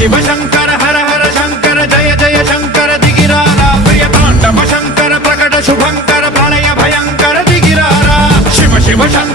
शिव शंकर हर हर शंकर जय जय शंकर दिगिरारा प्रिय तांडव शंकर प्रकट शुभंकर प्रलय भयंकर दिगिरारा शिव शिव शंकर